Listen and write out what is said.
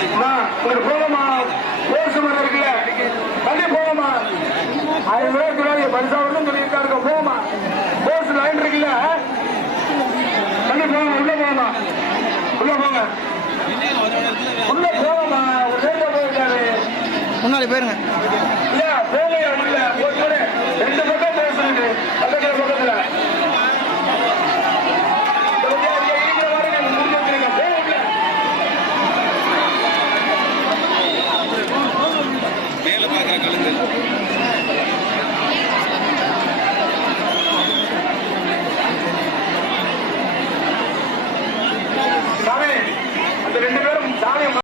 போகமா பேசுமன் இருக்குல்ல தள்ளி போகமா ஆயிரம் பேர் துணை பரிசா வரணும் சொல்லியிருக்காருங்க போகமா போஸ் லைன் இருக்குல்ல? தள்ளி போகமா உள்ள போகமா? உள்ள போங்க. உள்ள போகமா உள்ள போயிருக்காரு. முன்னாடி போயிருங்க. இல்ல போக முடியல